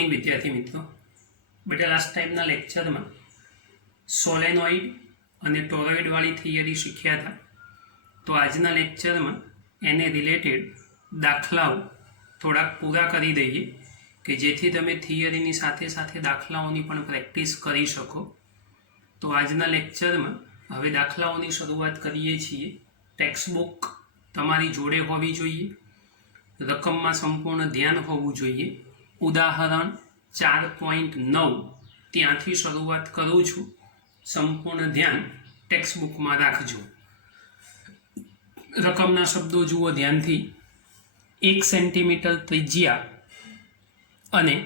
Morning વિદ્યાર્થી મિત્રો. બેટા લાસ્ટ ટાઈમના લેક્ચરમાં સોલેનોઇડ અને ટોરોઇડવાળી થિયરી શીખ્યા હતા. તો આજના લેક્ચરમાં એને રિલેટેડ દાખલાઓ થોડાક પૂરા કરી દઈએ કે જેથી તમે થિયરીની સાથે સાથે દાખલાઓની પણ પ્રેક્ટિસ કરી શકો. તો આજના લેક્ચરમાં હવે દાખલાઓની શરૂઆત કરીએ છીએ. ટેક્સ્ટબુક તમારી જોડે હોવી જોઈએ, રકમમાં સંપૂર્ણ ધ્યાન હોવું જોઈએ. ઉદાહરણ 4.9 ત્યાંથી શરૂઆત કરું છું. સંપૂર્ણ ધ્યાન ટેક્સ્ટબુકમાં રાખજો. રકમના શબ્દો જુઓ ધ્યાનથી. 1 સેન્ટીમીટર ત્રિજ્યા અને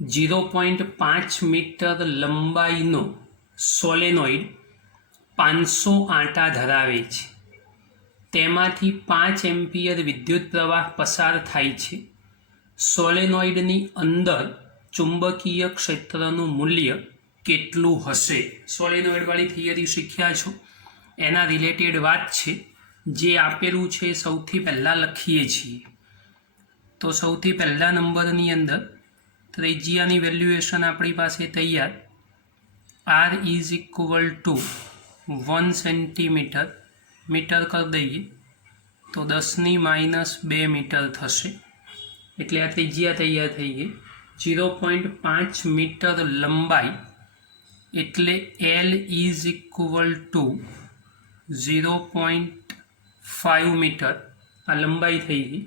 0.5 મીટર લંબાઈનો સોલેનોઇડ 500 આંટા ધરાવે છે. તેમાંથી 5 એમ્પિયર વિદ્યુત પ્રવાહ પસાર થાય છે. સોલેનોઇડની અંદર ચુંબકીય ક્ષેત્રનું મૂલ્ય કેટલું હશે? સોલેનોઇડવાળી થિયરી શીખ્યા છો, એના રિલેટેડ વાત છે. જે આપેલું છે સૌથી પહેલાં લખીએ છીએ. તો સૌથી પહેલા નંબરની અંદર ત્રિજ્યાની વેલ્યુએશન આપણી પાસે તૈયાર. R is equal to 1 centimetre metre કરી દઈએ તો 10⁻² મીટર થશે. એટલે આ ત્રિજ્યા તૈયાર થઈ ગઈ. 0.5 મીટર લંબાઈ એટલે L is equal to 0.5 metre. આ લંબાઈ થઈ ગઈ.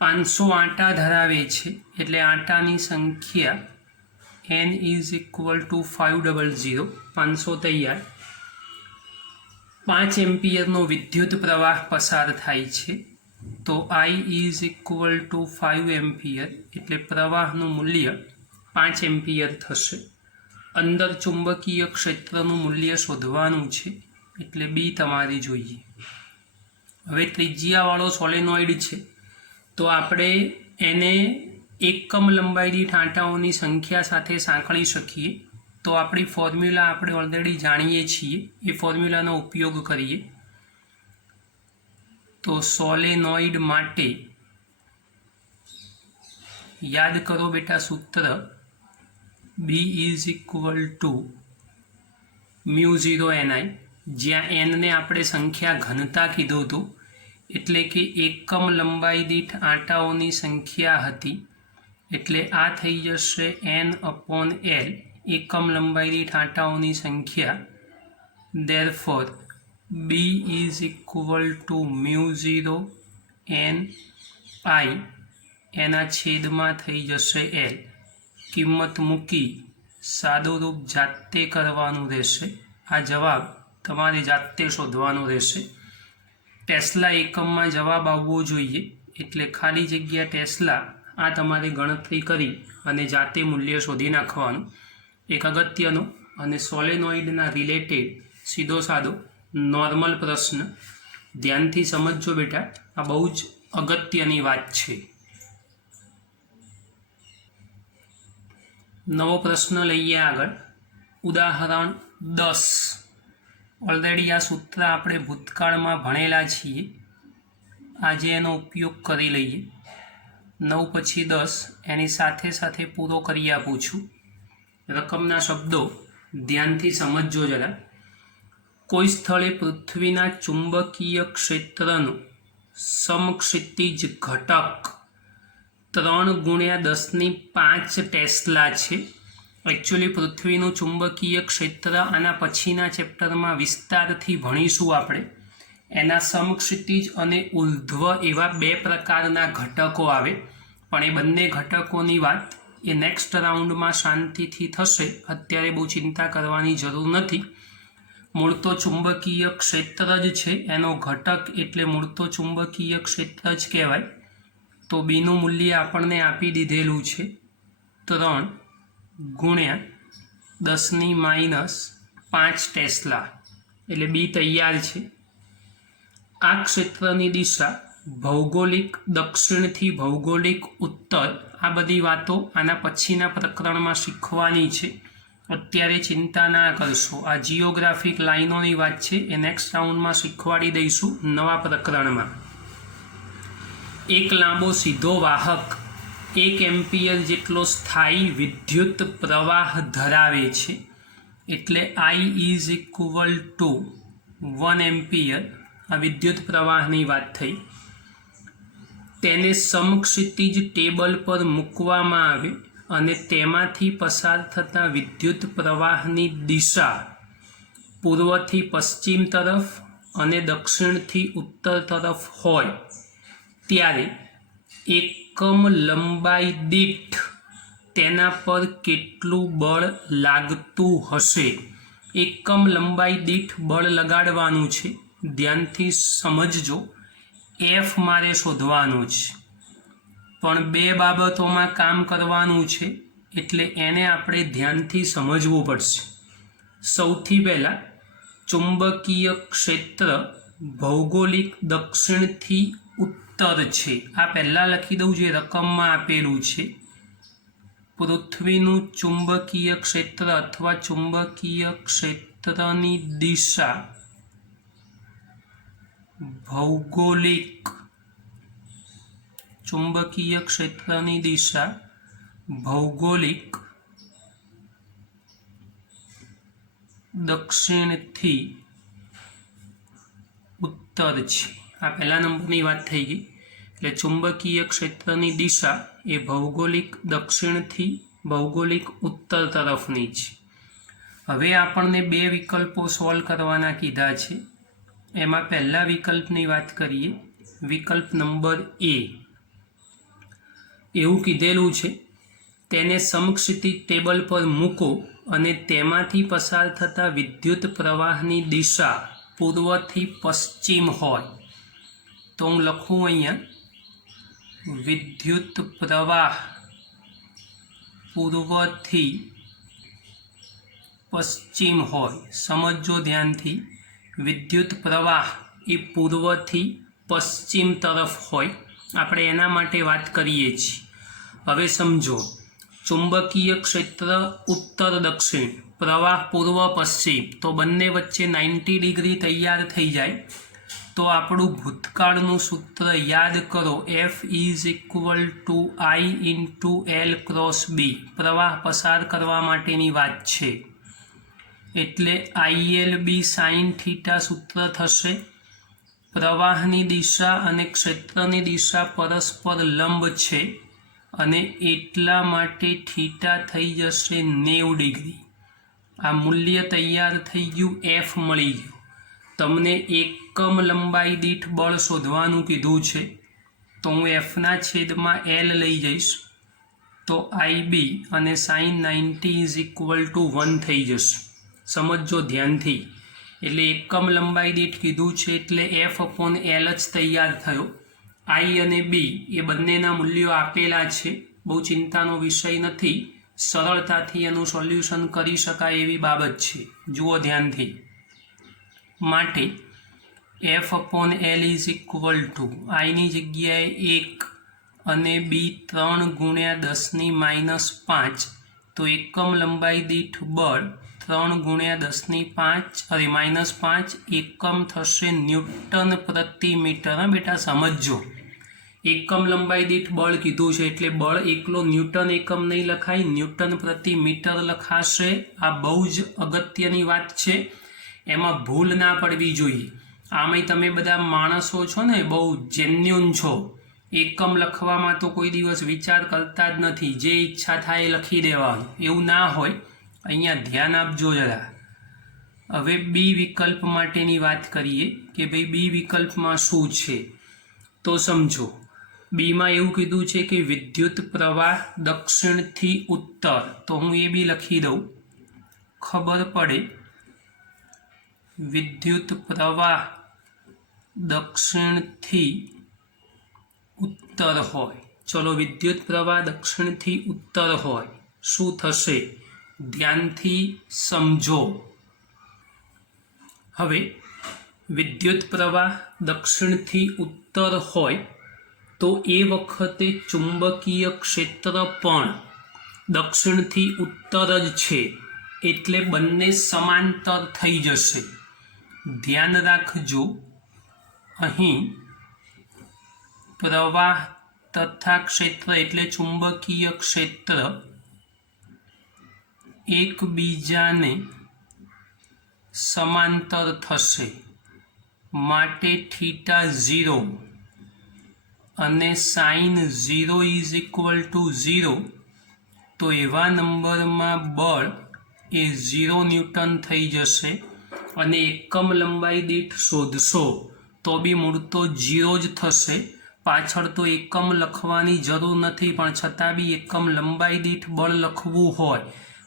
500 આંટા ધરાવે છે એટલે આંટાની સંખ્યા N ઇઝ ઇક્વલ ટુ 500. 500 તૈયાર. 5 એમ્પિયરનો વિદ્યુત પ્રવાહ પસાર થાય છે. તો I is equal two 5 ampere એટલે પ્રવાહનું મૂલ્ય 5 એમ્પિયર થશે. અંદર ચુંબકીય ક્ષેત્રનું મૂલ્ય શોધવાનું છે એટલે B તમારી જોઈએ. હવે ત્રિજ્યાવાળો સોલેનોઇડ છે તો આપણે એને એકમ લંબાઈ દીઠ આંટાઓની સંખ્યા સાથે સાંકળી શકીએ. તો આપણી ફોર્મ્યુલા આપણે ઓલરેડી જાણીએ છીએ, એ ફોર્મ્યુલાનો ઉપયોગ કરીએ. તો સોલેનોઇડ માટે યાદ કરો બેટા સૂત્ર B is equal to μ0 Ni, જ્યાં n ને આપણે સંખ્યા ઘનતા કીધું હતું એટલે કે એકમ લંબાઈ દીઠ આંટાઓની સંખ્યા હતી. એટલે આ થઈ જશે N/L, એકમ લંબાઈ દીઠ આંટાઓની સંખ્યા. Therefore B is equal to μ0 Ni, એના છેદમાં થઈ જશે L. કિંમત મૂકી સાદું રૂપ જાતે કરવાનું રહેશે. આ જવાબ તમારે જાતે શોધવાનો રહેશે. ટેસ્લા એકમમાં જવાબ આવવો જોઈએ એટલે ખાલી જગ્યા ટેસ્લા આ તમારે ગણતરી કરી અને જાતે મૂલ્ય શોધી નાખવાનું. એક અગત્યનો અને સોલેનોઇડના રિલેટેડ સીધો સાદો નોર્મલ પ્રશ્ન. ધ્યાનથી સમજજો બેટા, આ બહુ જ અગત્યની વાત છે. નવો પ્રશ્ન લઈએ આગળ. ઉદાહરણ 10. ઓલરેડી આ સૂત્ર આપણે ભૂતકાળમાં ભણેલા છીએ. આજે એનો ઉપયોગ કરી લઈએ. 9 પછી 10 એની સાથે સાથે પૂરો કરી આપું છું. રકમના શબ્દો ધ્યાનથી સમજજો જરા. કોઈ સ્થળે પૃથ્વીના ચુંબકીય ક્ષેત્રનો સમક્ષિતિજ ઘટક 3×10⁵ ટેસ્લા છે. એકચ્યુઅલી પૃથ્વીનું ચુંબકીય ક્ષેત્ર આના પછીના ચેપ્ટરમાં વિસ્તારથી ભણીશું આપણે. એના સમક્ષિતિજ અને ઉર્ધ્વ એવા 2 પ્રકારના ઘટકો આવે. પણ એ બંને ઘટકોની વાત એ નેક્સ્ટ રાઉન્ડમાં શાંતિથી થશે. અત્યારે બહુ ચિંતા કરવાની જરૂર નથી. મૂળ તો ચુંબકીય ક્ષેત્ર જ છે, એનો ઘટક એટલે મૂળ તો ચુંબકીય ક્ષેત્ર જ કહેવાય. તો બીનું મૂલ્ય આપણને આપી દીધેલું છે 3×10⁻5 ટેસ્લા. એટલે બી તૈયાર છે. આ ક્ષેત્રની દિશા ભૌગોલિક દક્ષિણથી ભૌગોલિક ઉત્તર. આ બધી વાતો આના પછીના પ્રકરણમાં શીખવાની છે. અત્યારે ચિંતા ના કરશો. આ જિયોગ્રાફિક લાઈનોની વાત છે, એ નેક્સ્ટ રાઉન્ડમાં શીખવાડી દઈશું નવા પ્રકરણમાં. એક લાંબો સીધો વાહક 1 એમ્પિયર જેટલો સ્થાયી વિદ્યુત પ્રવાહ ધરાવે છે, એટલે I is equal to 1 ampere. આ વિદ્યુત પ્રવાહની વાત થઈ. તેને સમક્ષિતિજ ટેબલ પર મૂકવામાં આવે અને તેમાંથી પસાર થતા વિદ્યુત પ્રવાહની દિશા પૂર્વથી પશ્ચિમ તરફ અને દક્ષિણથી ઉત્તર તરફ હોય ત્યારે એકમ લંબાઈ દીઠ તેના પર કેટલું બળ લાગતું હશે. એકમ લંબાઈ દીઠ બળ લગાડવાનું છે. ધ્યાનથી સમજજો. F મારે શોધવાનું છે, પણ બે બાબતોમાં કામ કરવાનું છે, એટલે એને આપણે ધ્યાનથી સમજવું પડશે. સૌથી પહેલાં ચુંબકીય ક્ષેત્ર ભૌગોલિક દક્ષિણથી ઉત્તર છે. આ પહેલાં લખી દઉં, જે રકમમાં આપેલું છે. પૃથ્વીનું ચુંબકીય ક્ષેત્ર અથવા ચુંબકીય ક્ષેત્રની દિશા ભૌગોલિક ચુંબકીય ક્ષેત્રની દિશા ભૌગોલિક દક્ષિણથી ઉત્તર છે. આ પહેલા નંબરની વાત થઈ ગઈ. એટલે ચુંબકીય ક્ષેત્રની દિશા એ ભૌગોલિક દક્ષિણથી ભૌગોલિક ઉત્તર તરફની છે. હવે આપણને બે વિકલ્પો સોલ્વ કરવાના કીધા છે. એમાં પહેલા વિકલ્પની વાત કરીએ. વિકલ્પ નંબર A. એવું કીધેલું છે, તેને સમક્ષિતિજ ટેબલ પર મૂકો અને તેમાંથી પસાર થતા વિદ્યુત પ્રવાહની દિશા પૂર્વથી પશ્ચિમ હોય. તો હું લખું અહીંયા, વિદ્યુત પ્રવાહ પૂર્વથી પશ્ચિમ હોય. સમજો ધ્યાનથી, વિદ્યુત પ્રવાહ એ પૂર્વથી પશ્ચિમ તરફ હોય. આપણે એના માટે વાત કરીએ છીએ. હવે સમજો, ચુંબકીય ક્ષેત્ર ઉત્તર દક્ષિણ, પ્રવાહ પૂર્વ પશ્ચિમ, તો બંને વચ્ચે 90 ડિગ્રી તૈયાર થઈ જાય. તો આપણું ભૂતકાળનું સૂત્ર યાદ કરો. F is equal to I into L cross B. પ્રવાહ પસાર કરવા માટેની વાત છે, એટલે ILB સાઇન થીટા સૂત્ર થશે. પ્રવાહની દિશા અને ક્ષેત્રની દિશા પરસ્પર લંબ છે અને એટલા માટે થીટા થઈ જશે 90 ડિગ્રી. આ મૂલ્ય તૈયાર થઈ ગયું, F મળી ગયું. તમને એકમ લંબાઈ દીઠ બળ શોધવાનું કીધું છે, તો હું Fના છેદમાં L લઈ જઈશ, તો IB અને સાઇન 90 ઇઝ ઇક્વલ ટુ 1 થઈ જશે. સમજો ધ્યાનથી. એટલે એકમ લંબાઈ દીઠ કીધું છે, એટલે F અપોન L જ તૈયાર થયો. I અને B એ બંનેના મૂલ્યો આપેલા છે. બહુ ચિંતાનો વિષય નથી. સરળતાથી એનું સોલ્યુશન કરી શકાય એવી બાબત છે. જુઓ ધ્યાનથી. માટે F upon L is equal to Iની જગ્યાએ 1 અને B 3 ગુણ્યા 10⁻5. તો એકમ લંબાઈ દીઠ બળ 3 ગુણ્યા 10⁻5 એકમ થશે ન્યૂટન પ્રતિ મીટર. હા બેટા, સમજો. એકમ લંબાઈ દીઠ બળ કીધું છે, એટલે બળ એકલો ન્યૂટન એકમ નહીં લખાય, ન્યૂટન પ્રતિ મીટર લખાશે. આ બહુ જ અગત્યની વાત છે, એમાં ભૂલ ના પડવી જોઈએ. આમાંય તમે બધા માણસો છો ને, બહુ જેન્યુન છો. એકમ લખવામાં તો કોઈ દિવસ વિચાર કરતા જ નથી. જે ઈચ્છા થાય એ લખી દેવાનું. એવું ના હોય. અહીંયા ધ્યાન આપજો જરા. હવે B વિકલ્પ માટેની વાત કરીએ કે ભાઈ B વિકલ્પમાં શું છે. તો સમજો, બીમાં એવું કીધું છે કે વિદ્યુત પ્રવાહ દક્ષિણથી ઉત્તર. તો હું એ બી લખી દઉં, ખબર પડે. વિદ્યુત પ્રવાહ દક્ષિણથી ઉત્તર હોય. ચલો, વિદ્યુત પ્રવાહ દક્ષિણથી ઉત્તર હોય, શું થશે? ધ્યાનથી સમજો. હવે વિદ્યુત પ્રવાહ દક્ષિણથી ઉત્તર હોય તો એ વખતે ચુંબકીય ક્ષેત્ર પણ દક્ષિણથી ઉત્તર જ છે, એટલે બંને સમાંતર થઈ જશે. ધ્યાન રાખજો, અહીં પ્રવાહ તથા ક્ષેત્ર એટલે ચુંબકીય ક્ષેત્ર એકબીજાને સમાંતર થશે, માટે થીટા 0 અને સાઇન 0 ઇઝ ઇક્વલ ટુ 0, તો એવા નંબરમાં બળ એ 0 ન્યૂટન થઈ જશે અને એકમ લંબાઈ દીઠ શોધશો તો બી મૂળ તો 0 જ થશે. પાછળ તો એકમ લખવાની જરૂર નથી, પણ છતાં બી એકમ લંબાઈ દીઠ બળ લખવું હોય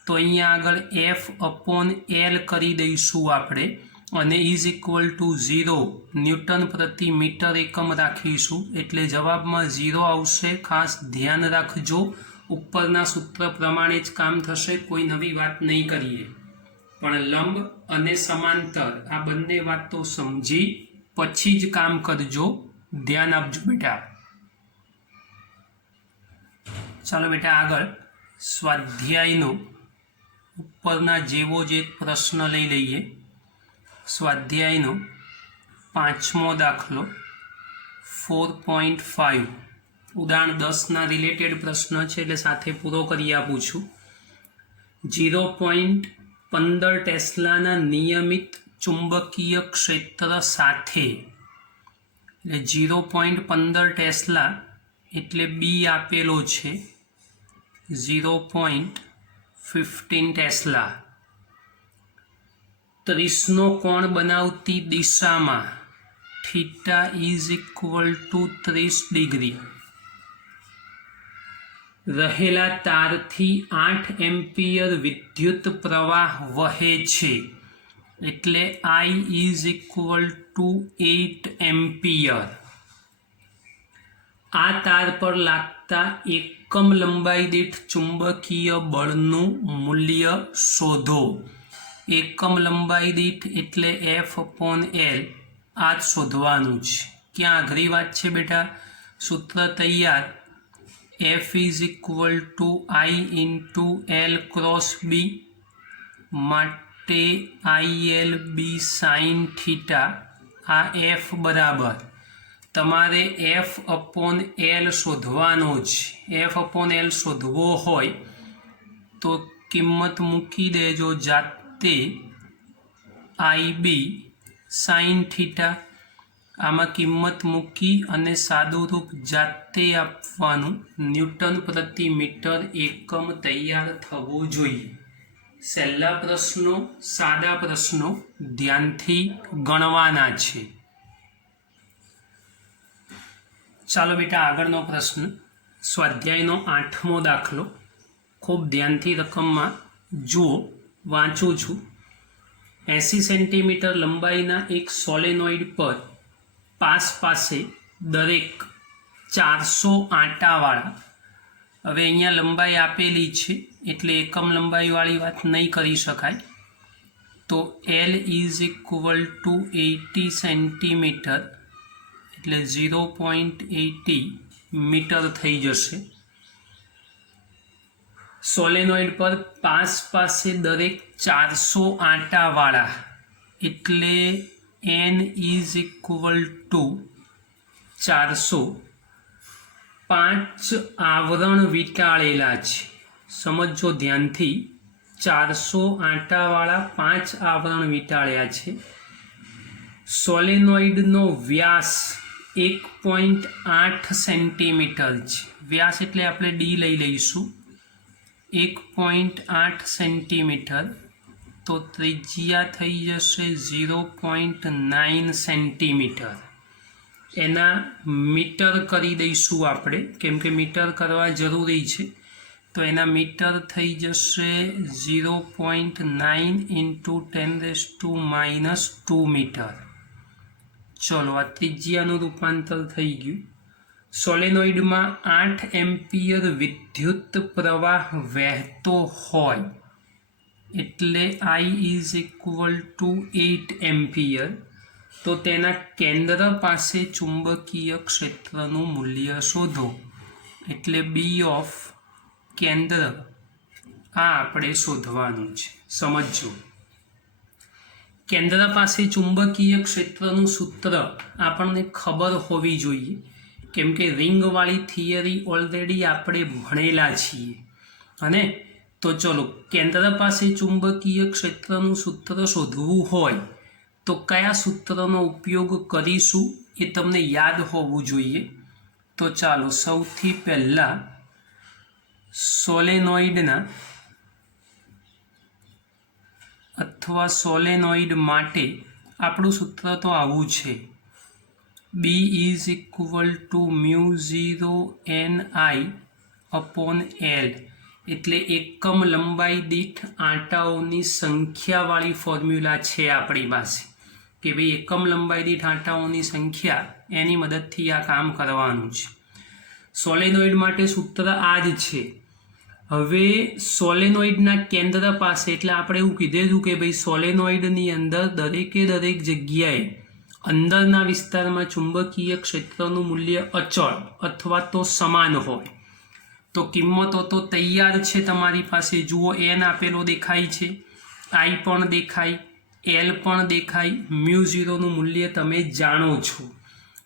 તો અહીંયા આગળ F/L કરી દઈશું આપણે અને ઇઝ ઇક્વલ ટુ 0 ન્યૂટન પ્રતિ મીટર એકમ રાખીશું, એટલે જવાબમાં 0 આવશે. ખાસ ધ્યાન રાખજો, ઉપરના સૂત્ર પ્રમાણે જ કામ થશે, કોઈ નવી વાત નહીં કરીએ. પણ લંબ અને સમાંતર આ બંને વાતો સમજી પછી જ કામ કરજો, ધ્યાન આપજો બેટા. ચાલો બેટા આગળ સ્વાધ્યાયનો ઉપરના જેવો જ એક પ્રશ્ન લઈ લઈએ. સ્વાધ્યાયનો 5મો દાખલો 4.5 ઉદાહરણ 10ના રિલેટેડ પ્રશ્ન છે, એટલે સાથે પૂરો કરી આપું છું. 0.15 ટેસ્લાના નિયમિત ચુંબકીય ક્ષેત્ર સાથે, એટલે 0.15 ટેસ્લા એટલે બી આપેલો છે 0.15 ટેસ્લા, 30નો કોણ બનાવતી દિશામાં theta is equal two 30 degree રહેલા તારથી 8 એમ્પિયર વિદ્યુત પ્રવાહ વહે છે, એટલે I is equal two 8 ampere. આ તાર પર લાગતા એકમ લંબાઈ દીઠ ચુંબકીય બળનું મૂલ્ય શોધો. એકમ લંબાઈ દીઠ એટલે F/L, આ જ શોધવાનું છે. ક્યાં અઘરી વાત છે બેટા? સૂત્ર તૈયાર, F is equal to I into L cross B, માટે ILB સાઇન થીટા. આ F બરાબર તમારે F/L શોધવાનો છે. F/L શોધવો હોય તો કિંમત મૂકી દેજો જાતે, IB સાઇન થીટા. આમાં કિંમત મૂકી અને સાદું રૂપ જાતે આપવાનું. ન્યૂટન પ્રતિ મીટર એકમ તૈયાર થવો જોઈએ. સહેલા પ્રશ્નો, સાદા પ્રશ્નો ધ્યાનથી ગણવાના છે. ચાલો બેટા આગળનો પ્રશ્ન, સ્વાધ્યાયનો 8મો દાખલો. ખૂબ ધ્યાનથી રકમમાં જુઓ, વાંચું છું. 80 સેન્ટીમીટર લંબાઈના એક સોલેનોઇડ પર પાસ પાસે દરેક 400 આંટાવાળા, હવે અહીંયા લંબાઈ આપેલી છે એટલે એકમ લંબાઈવાળી વાત નહીં કરી શકાય, તો L is equal two 80 centimetre એટલે 0.80 મીટર થઈ જશે. સોલેનોઇડ પર પાસ પાસે દરેક 400 આંટાવાળા એટલે N ઇઝ ઇક્વલ ટુ 400. 5 આવરણ વીંટાળેલા છે, સમજો ધ્યાનથી. 400 આંટાવાળા 5 આવરણ વીંટાળ્યા છે. સોલેનોઇડનો વ્યાસ 1.8 સેન્ટીમીટર છે. વ્યાસ એટલે આપણે ડી લઈ લઈશું. 1.8 સેન્ટીમીટર, તો ત્રિજ્યા થઈ જશે 0.9 સેન્ટીમીટર. એના મીટર કરી દઈશું આપણે, કેમ કે મીટર કરવા જરૂરી છે, તો એના મીટર થઈ જશે 0.9 ઇન્ટુ 10⁻² મીટર. ચલો આ ત્રિજ્યાનું રૂપાંતર થઈ ગયું. સોલેનોઇડમાં 8 એમ્પિયર વિદ્યુત પ્રવાહ વહેતો હોય એટલે I is equal two 8 ampere, તો તેના કેન્દ્ર પાસે ચુંબકીય ક્ષેત્રનું મૂલ્ય શોધો, એટલે બી ઓફ કેન્દ્ર. આ આપણે શોધવાનું છે. સમજો, કેન્દ્ર પાસે ચુંબકીય ક્ષેત્રનું સૂત્ર આપણને ખબર હોવી જોઈએ. કેમ કે રિંગવાળી થિયરી ઓલરેડી આપણે ભણેલા છીએ. અને તો ચલો, કેન્દ્ર પાસે ચુંબકીય ક્ષેત્રનું સૂત્ર શોધવું હોય તો કયા સૂત્રનો ઉપયોગ કરીશું એ તમને યાદ હોવું જોઈએ. તો ચાલો, સૌથી પહેલાં સોલેનોઇડના અથવા સોલેનોઇડ માટે આપણું સૂત્ર તો આવું છે, B = μ0 Ni/L. એટલે એકમ લંબાઈ દીઠ આંટાઓની સંખ્યાવાળી ફોર્મ્યુલા છે આપણી પાસે કે ભાઈ એકમ લંબાઈ દીઠ આંટાઓની સંખ્યા, એની મદદથી આ કામ કરવાનું છે. સોલેનોઇડ માટે સૂત્ર આ જ છે. હવે સોલેનોઇડના કેન્દ્ર પાસે, એટલે આપણે એવું કીધેલું કે ભાઈ સોલેનોઇડની અંદર દરેકે દરેક જગ્યાએ અંદરના વિસ્તારમાં ચુંબકીય ક્ષેત્રનું મૂલ્ય અચળ અથવા તો સમાન હોય. તો કિંમતો તો તૈયાર છે તમારી પાસે. જુઓ, n આપેલો દેખાય છે, I પણ દેખાય, L પણ દેખાય, μ0નું મૂલ્ય તમે જાણો છો.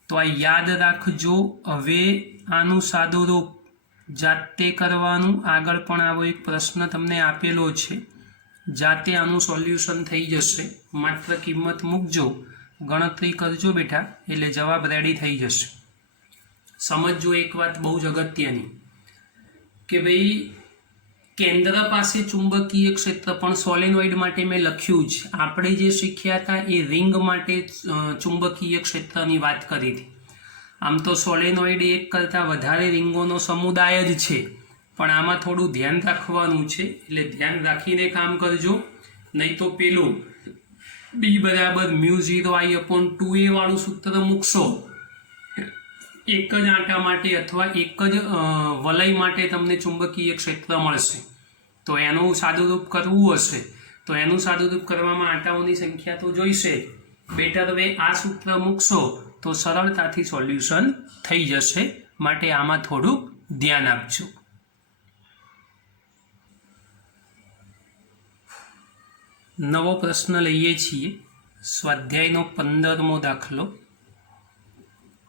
તો આ યાદ રાખજો. હવે આનું સાદુરૂપ જાતે કરવાનું. આગળ પણ આવો એક પ્રશ્ન તમને આપેલો છે, જાતે આનું સોલ્યુશન થઈ જશે. માત્ર કિંમત મૂકજો, ગણતરી કરજો બેટા, એટલે જવાબ રેડી થઈ જશે. સમજજો એક વાત બહુ જ અગત્યની કે ભાઈ કેન્દ્ર પાસે ચુંબકીય ક્ષેત્ર, પણ સોલેનોઇડ માટે મેં લખ્યું છે. આપણે જે શીખ્યા હતા એ રિંગ માટે ચુંબકીય ક્ષેત્રની વાત કરી હતી. આમ તો સોલેનોઇડ એક કરતાં વધારે રિંગોનો સમુદાય જ છે, પણ આમાં થોડું ધ્યાન રાખવાનું છે, એટલે ધ્યાન રાખીને કામ કરજો. નહીં તો પેલું B = μ0I/2a વાળું સૂત્ર મૂકશો એક જ આંટા માટે અથવા એક જ વલય માટે તમને ચુંબકીય ક્ષેત્ર મળશે. તો એનું સાદુરૂપ કરવું હશે તો એનું સાદુરૂપ કરવામાં આંટાઓની સંખ્યા તો જોઈશે. બેટર વે આ સૂત્ર મૂકશો તો સરળતાથી સોલ્યુશન થઈ જશે. માટે આમાં થોડુંક ધ્યાન આપજો. નવો પ્રશ્ન લઈએ છીએ. સ્વાધ્યાયનો 15મો દાખલો,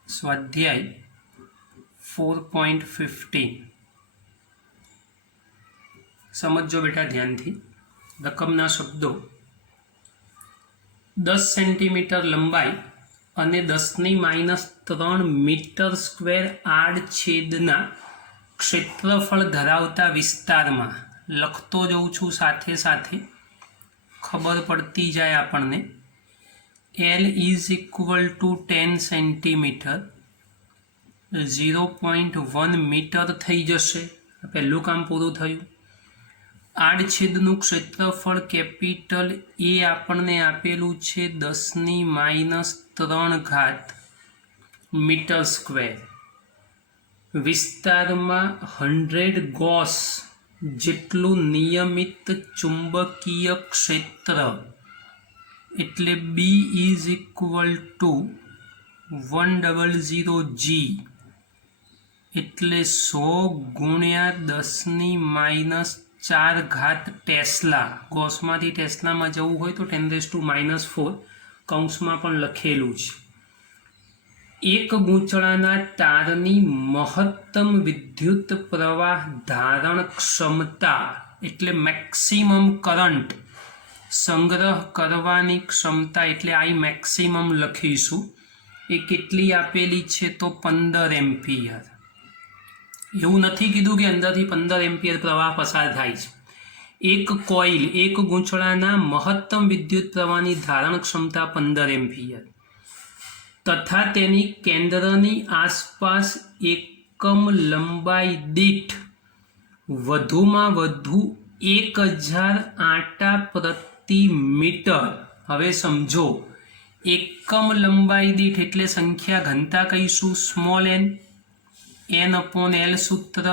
સ્વાધ્યાય 4.15. સમજો બેટા ધ્યાનથી. રકમના શબ્દો: 10 સેન્ટીમીટર લંબાઈ અને 10⁻³ મીટર સ્ક્વેર આડછેદના ક્ષેત્રફળ ધરાવતા વિસ્તારમાં, લખતો જઉં છું સાથે સાથે, ખબર પડતી જાય આપણને. L = 10 સેન્ટીમીટર, 0.1 મીટર થઈ જશે. પહેલું કામ પૂરું થયું. આડછેદનું ક્ષેત્રફળ કેપિટલ A આપણને આપેલું છે 10⁻³ મીટર સ્ક્વેર. વિસ્તારમાં 100 ગોસ જેટલું નિયમિત ચુંબકીય ક્ષેત્ર, એટલે B = 100 G, એટલે 100 × 10⁻⁴ ટેસ્લા. ગોસમાંથી ટેસ્લામાં જવું હોય તો 10⁻⁴ કૌંસમાં પણ લખેલું છે. એક ગૂંચળાના તારની મહત્તમ વિદ્યુત પ્રવાહ ધારણ ક્ષમતા, એટલે મેક્સિમમ કરંટ સંગ્રહ કરવાની ક્ષમતા, એટલે I મેક્સિમમ લખીશું. એ કેટલી આપેલી છે? તો 15 એમ્પિયર. એવું નથી કીધું કે અંદરથી 15 એમ્પિયર પ્રવાહ પસાર થાય છે. એક કોઇલ, એક ગૂંચળાના મહત્તમ વિદ્યુત પ્રવાહની ધારણ ક્ષમતા 15 એમ્પિયર તથા તેની કેન્દ્રની આસપાસ એકમ લંબાઈ દીઠ વધુમાં વધુ 1000 આંટા પ્રતિ મીટર. હવે સમજો, એકમ લંબાઈ દીઠ એટલે સંખ્યા ઘનતા કહીશું સ્મોલ n, n/L સૂત્ર.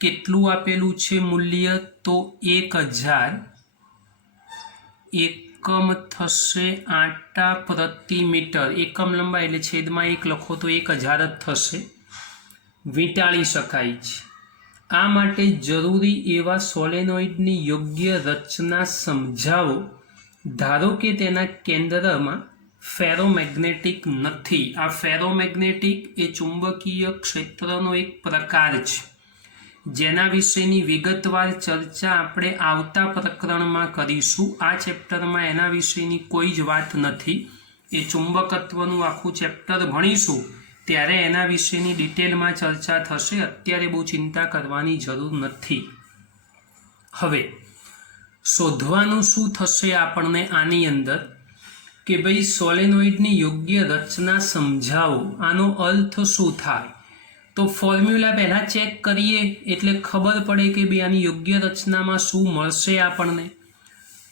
કેટલું આપેલું છે મૂલ્ય? તો 1000 એકમ થશે આંટા પ્રતિ મીટર. એકમ લંબાઈ એટલે છેદમાં 1 લખો તો 1000 જ થશે. વીંટાળી શકાય છે. આ માટે જરૂરી એવા સોલેનોઇડની યોગ્ય રચના સમજાવો. ધારો કે તેના કેન્દ્રમાં ફેરોમેગ્નેટિક નથી. આ ફેરોમેગ્નેટિક એ ચુંબકીય ક્ષેત્રનો એક પ્રકાર છે, જેના વિશેની વિગતવાર ચર્ચા આપણે આવતા પ્રકરણમાં કરીશું. આ ચેપ્ટરમાં એના વિશેની કોઈ જ વાત નથી. એ ચુંબકત્વનું આખું ચેપ્ટર ભણીશું ત્યારે એના વિશેની ડિટેલમાં ચર્ચા થશે. અત્યારે બહુ ચિંતા કરવાની જરૂર નથી. હવે શોધવાનું શું થશે આપણને આની અંદર કે ભાઈ સોલેનોઇડની યોગ્ય રચના સમજાવો, આનો અર્થ શું થાય. તો ફોર્મ્યુલા પહેલાં ચેક કરીએ એટલે ખબર પડે કે ભાઈ આની યોગ્ય રચનામાં શું મળશે આપણને.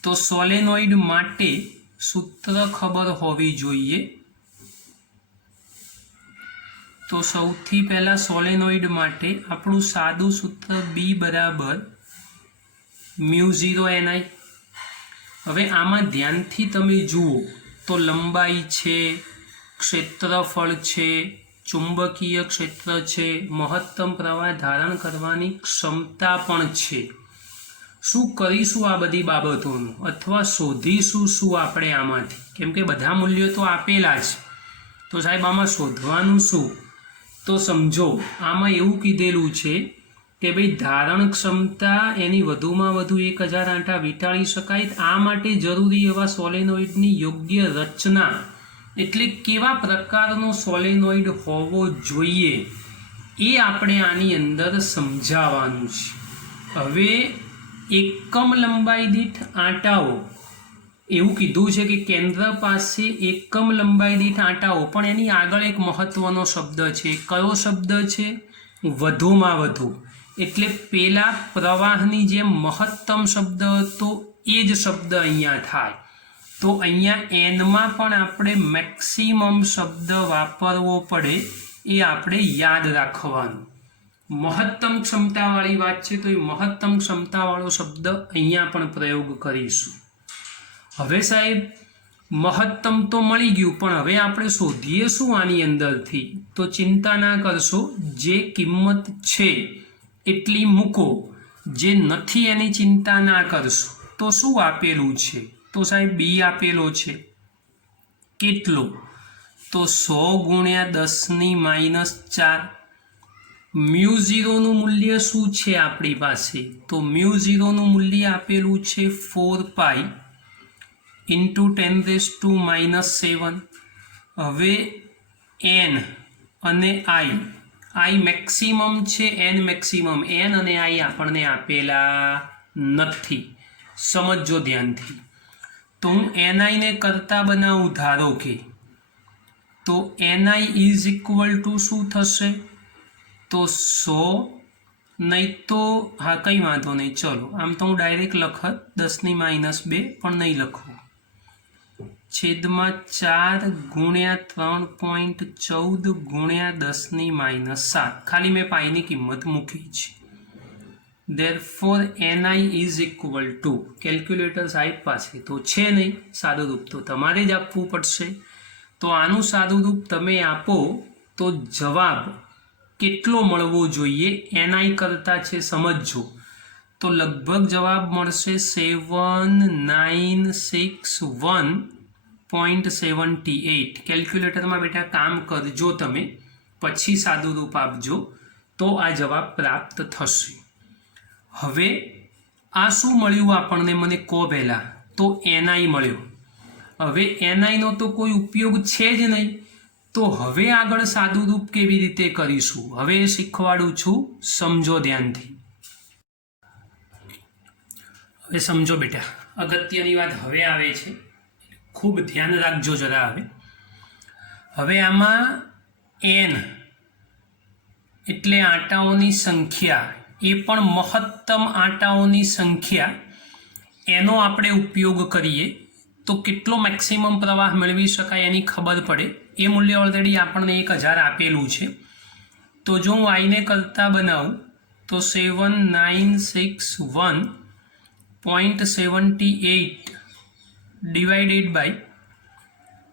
તો સોલેનોઇડ માટે સૂત્ર ખબર હોવી જોઈએ. તો સૌથી પહેલાં સોલેનોઇડ માટે આપણું સાદું સૂત્ર B બરાબર μ0 Ni. હવે આમાં ધ્યાનથી તમે જુઓ તો લંબાઈ છે, ક્ષેત્રફળ છે, ચુંબકીય ક્ષેત્ર છે, મહત્તમ પ્રવાહ ધારણ કરવાની ક્ષમતા પણ છે. શું કરીશું આ બધી બાબતોનું, અથવા શોધીશું શું આપણે આમાંથી? કેમ કે બધા મૂલ્યો તો આપેલા છે, તો સાહેબ આમાં શોધવાનું શું? તો સમજો આમાં એવું કીધેલું છે કે ભાઈ ધારણ ક્ષમતા એની વધુમાં વધુ 1000 આંટા વીંટાળી શકાય. આ માટે જરૂરી એવા સોલેનોઇડની યોગ્ય રચના, એટલે કેવા પ્રકારનો સોલેનોઇડ હોવો જોઈએ એ આપણે આની અંદર સમજાવવાનું છે. હવે એકમ લંબાઈ દીઠ આંટાઓ એવું કીધું છે કે કેન્દ્ર પાસે એકમ લંબાઈ દીઠ આંટાઓ, પણ એની આગળ એક મહત્વનો શબ્દ છે. કયો શબ્દ છે? વધુમાં વધુ. એટલે પેલા પ્રવાહની જે મહત્તમ શબ્દ હતો એ જ શબ્દ અહીંયા થાય. તો અહીંયા એનમાં પણ આપણે મેક્સિમમ શબ્દ વાપરવો પડે, એ આપણે યાદ રાખવાનું. મહત્તમ ક્ષમતાવાળી વાત છે તો એ મહત્તમ ક્ષમતાવાળો શબ્દ અહીંયા પણ પ્રયોગ કરીશું. હવે સાહેબ મહત્તમ તો મળી ગયું, પણ હવે આપણે શોધીએ શું આની અંદરથી? તો ચિંતા ના કરશો, જે કિંમત છે એટલી મૂકો, જે નથી એની ચિંતા ના કરશો. તો શું આપેલું છે? તો સાહેબ B આપેલો છે. કેટલો? તો 100 × 10⁻⁴. μ0નું મૂલ્ય શું છે આપણી પાસે? તો μ0નું મૂલ્ય આપેલું છે 4π × 10⁻⁷. હવે n અને i મેક્સિમમ છે, n મેક્સિમમ, n અને i આપણને આપેલા નથી. સમજો ધ્યાનથી. તો હું ni ને કરતા બનાવું, ધારો કે, તો ni ઇઝ ઇક્વલ ટુ શું થશે? તો 100, નહીં તો હા કંઈ વાંધો નહીં, ચલો આમ તો હું ડાયરેક્ટ લખત 10⁻², પણ નહીં લખવું. /4 × 3.14 × 10⁻⁷. ખાલી મેં પાઈની કિંમત મૂકી છે. Therefore ni is equal two, calculator સાહેબ પાસે તો છે નહીં, સાદું રૂપ તો તમારે જ આપવું પડશે. તો આનું સાદું રૂપ તમે આપો તો જવાબ કેટલો મળવો જોઈએ ni કરતાં છે સમજજો. તો લગભગ જવાબ મળશે 7961.78. કેલ્ક્યુલેટરમાં બેટા કામ કરજો તમે, પછી સાદું રૂપ આપજો તો આ જવાબ પ્રાપ્ત થશે. હવે આ શું મળ્યું આપણને, મને કહો પહેલાં? તો ni મળ્યો. હવે ni નો તો કોઈ ઉપયોગ છે જ નહીં, તો હવે આગળ સાદું રૂપ કેવી રીતે કરીશું? હવે શીખવાડું છું, સમજો ધ્યાનથી. હવે સમજો બેટા, અગત્યની વાત હવે આવે છે, ખૂબ ધ્યાન રાખજો જરા. હવે આમાં n એટલે આંટાઓની સંખ્યા, એ પણ મહત્તમ આંટાઓની સંખ્યા, એનો આપણે ઉપયોગ કરીએ તો કેટલો મેક્સિમમ પ્રવાહ મેળવી શકાય એની ખબર પડે. એ મૂલ્ય ઓલરેડી આપણને 1000 આપેલું છે. તો જો હું આઈને કરતા બનાવું તો 7961.78 ડિવાઇડેડ બાય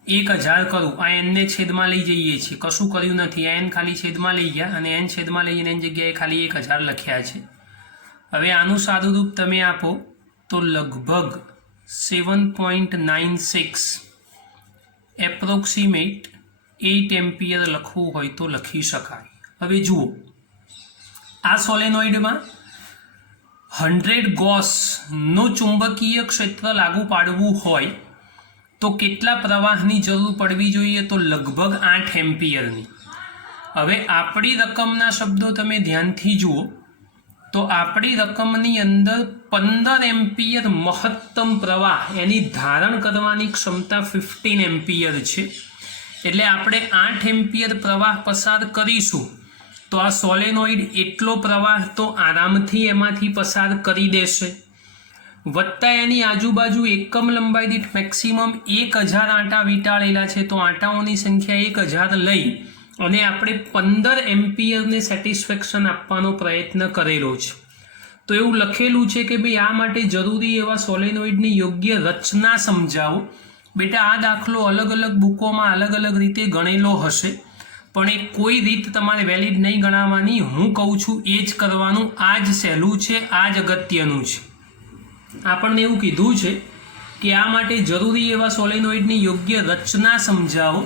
1000 કરું. આ એનને છેદમાં લઈ જઈએ છીએ, કશું કર્યું નથી. આ એન ખાલી છેદમાં લઈ ગયા અને એન છેદમાં લઈને એની જગ્યાએ ખાલી 1000 લખ્યા છે. હવે આનું સાદું રૂપ તમે આપો તો લગભગ 7.96 એપ્રોક્સિમેટ 8 એમ્પિયર લખવું હોય તો લખી શકાય. હવે જુઓ, આ સોલેનોઇડમાં 100 ગોસનો ચુંબકીય ક્ષેત્ર લાગુ પાડવું હોય તો કેટલા પ્રવાહની જરૂર પડવી જોઈએ? તો લગભગ 8 એમ્પિયરની. હવે આપણી રકમના શબ્દો તમે ધ્યાનથી જુઓ તો આપણી રકમની અંદર 15 એમ્પિયર મહત્તમ પ્રવાહ, એની ધારણ કરવાની ક્ષમતા 15 એમ્પિયર છે. એટલે આપણે 8 એમ્પિયર પ્રવાહ પસાર કરીશું તો આ સોલેનોઇડ એટલો પ્રવાહ તો આરામથી એમાંથી પસાર કરી દેશે. વત્તા એની આજુબાજુ એકમ લંબાઈ દીઠ મેક્સિમમ 1000 આંટા વીંટાળેલા છે, તો આંટાઓની સંખ્યા 1000 લઈ અને આપણે 15 એમ્પિયરને સેટિસ્ફેક્શન આપવાનો પ્રયત્ન કરેલો છે. તો એવું લખેલું છે કે ભાઈ આ માટે જરૂરી એવા સોલેનોઇડની યોગ્ય રચના સમજાવો. બેટા આ દાખલો અલગ અલગ બુકોમાં અલગ અલગ રીતે ગણેલો હશે, પણ એ કોઈ રીત તમારે વેલિડ નહીં ગણાવવાની. હું કહું છું એ જ કરવાનું. આ જ સહેલું છે, આ જ અગત્યનું છે. આપણને એવું કીધું છે કે આ માટે જરૂરી એવા સોલેનોઇડની યોગ્ય રચના સમજાવો.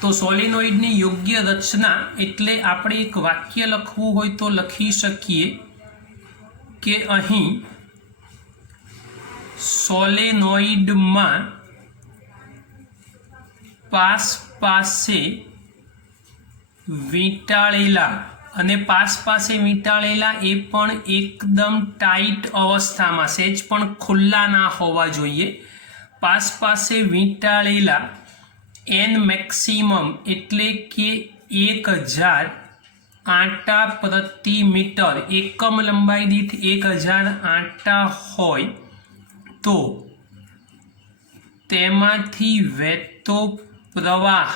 તો સોલેનોઇડની યોગ્ય રચના એટલે આપણે એક વાક્ય લખવું હોય તો લખી શકીએ કે અહીં સોલેનોઇડમાં પાસે વીંટાળેલા, અને પાસે વીંટાળેલા એ પણ એકદમ ટાઈટ અવસ્થામાં, સહેજ પણ ખુલ્લા ના હોવા જોઈએ. પાસે વીંટાળેલા એન મેક્સિમમ એટલે કે 1000 આંટા પ્રતિ મીટર, એકમ લંબાઈ દીઠ 1000 આંટા હોય તો તેમાંથી વહેતો પ્રવાહ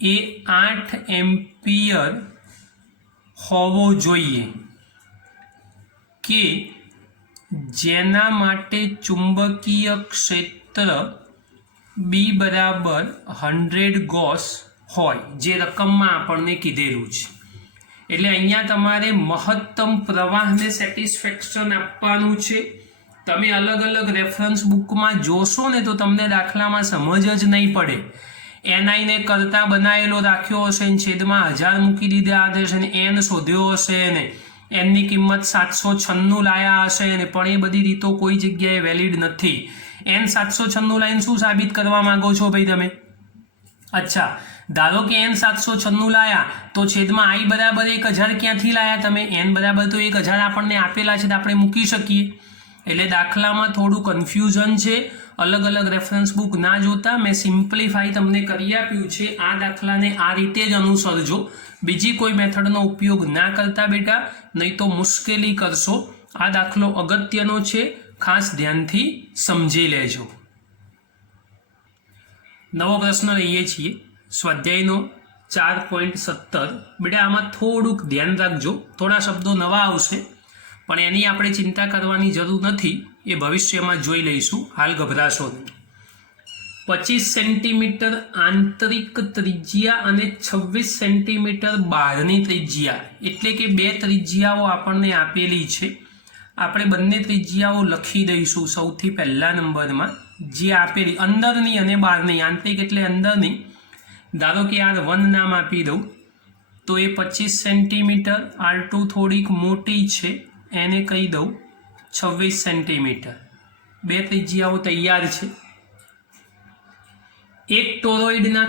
એ 8 એમ્પિયર હોવો જોઈએ કે જેના માટે ચુંબકીય ક્ષેત્ર B બરાબર 100 ગોસ હોય, જે રકમમાં આપણને કીધેલું છે. એટલે અહીંયા તમારે મહત્તમ પ્રવાહને સેટિસ્ફેક્શન આપવાનું છે. તમે અલગ અલગ રેફરન્સ બુકમાં જોશો ને તો તમને દાખલામાં સમજ જ નહીં પડે. એનઆઈને કરતા બનાવેલો રાખ્યો હશે ને છેદમાં 1000 મૂકી દીધા હશે ને એન શોધ્યો હશે ને એનની કિંમત 796 લાયા હશે ને, પણ એ બધી રીતો કોઈ જગ્યાએ વેલિડ નથી. એન 796 લાઈન શું સાબિત કરવા માંગો છો ભાઈ તમે? અચ્છા, ધારો કે એન 796 લાયા તો છેદમાં આઈ બરાબર 1000 ક્યાંથી લાયા તમે? એન બરાબર તો 1000 આપણને આપેલા છે તો આપણે મૂકી શકીએ. એટલે દાખલામાં થોડું કન્ફ્યુઝન છે. અલગ અલગ રેફરન્સ બુક ના જોતા મેં સિમ્પ્લિફાઈ તમને કરી આપ્યું છે. આ દાખલાને આ રીતે જ અનુસરજો, બીજી કોઈ મેથડનો ઉપયોગ ના કરતા બેટા, નહીં તો મુશ્કેલી કરશો. આ દાખલો અગત્યનો છે, ખાસ ધ્યાનથી સમજી લેજો. નવો પ્રશ્ન લઈએ છીએ સ્વાધ્યાયનો 4.17. બેટા આમાં થોડુંક ધ્યાન રાખજો, થોડા શબ્દો નવા આવશે પણ એની આપણે ચિંતા કરવાની જરૂર નથી, એ ભવિષ્યમાં જોઈ લઈશું, હાલ ગભરાશો નહીં. 25 સેન્ટીમીટર આંતરિક ત્રિજ્યા અને 26 સેન્ટીમીટર બહારની ત્રિજ્યા, એટલે કે બે ત્રિજ્યાઓ આપણને આપેલી છે. આપણે બંને ત્રિજ્યાઓ લખી દઈશું. સૌથી પહેલા નંબરમાં જે આપેલી અંદરની અને બહારની, આંતરિક એટલે અંદરની, ધારો કે R1 નામ આપી દઉં તો એ 25 સેન્ટીમીટર, R2 થોડીક મોટી છે એને કહી દઉં 26 સેન્ટીમીટર. બે ત્રિજ્યાઓ તૈયાર છે. એક ટોરોઇડના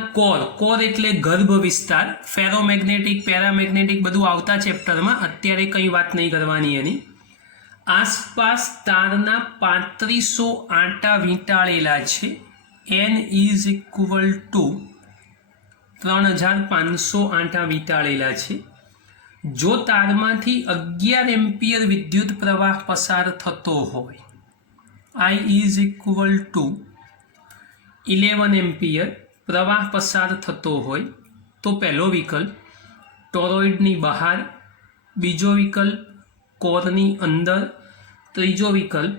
કોર એટલે ગર્ભ વિસ્તાર, ફેરોમેગ્નેટિક પેરામેગ્નેટિક બધું આવતા ચેપ્ટરમાં, અત્યારે કંઈ વાત નહીં કરવાની એની. આસપાસ તારના 3500 આંટા વીંટાળેલા છે. N ઇઝ ઇક્વલ ટુ 3500 આંટા વીંટાળેલા છે. જો તારમાંથી 11 એમ્પિયર વિદ્યુત પ્રવાહ પસાર થતો હોય, I is equal two 11 ampere પ્રવાહ પસાર થતો હોય તો પહેલો વિકલ્પ ટોરોઇડની બહાર, બીજો વિકલ્પ કોરની અંદર, ત્રીજો વિકલ્પ